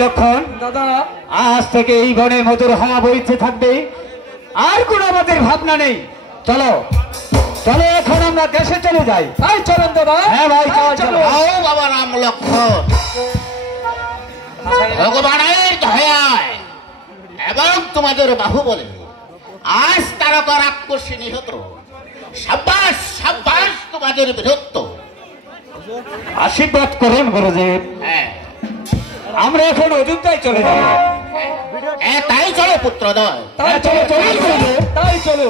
লক্ষণ দাদা, আজ থেকে এই বনে মধুর হাওয়া বইতে থাকবে, আর কোন আমাদের ভাবনা নেই। চলো চলো, এখন আমরা দেশে চলে যাই। তাই চলেন দাদা। হ্যাঁ ভাই চলো। বাবা রাম লক্ষণ, ভগবানের দয়ায় এবং তোমাদের বাহুবলে আজ তারকা রাক্ষসী নিহত। সাব্বাস সাব্বাস তোমাদের বীরত্ব। আশীর্বাদ করুন গুরুদেব। হ্যাঁ, আমরা এখন অযোধ্যায় চলে যাব। তাই চলো পুত্রদয়, তাই চলো।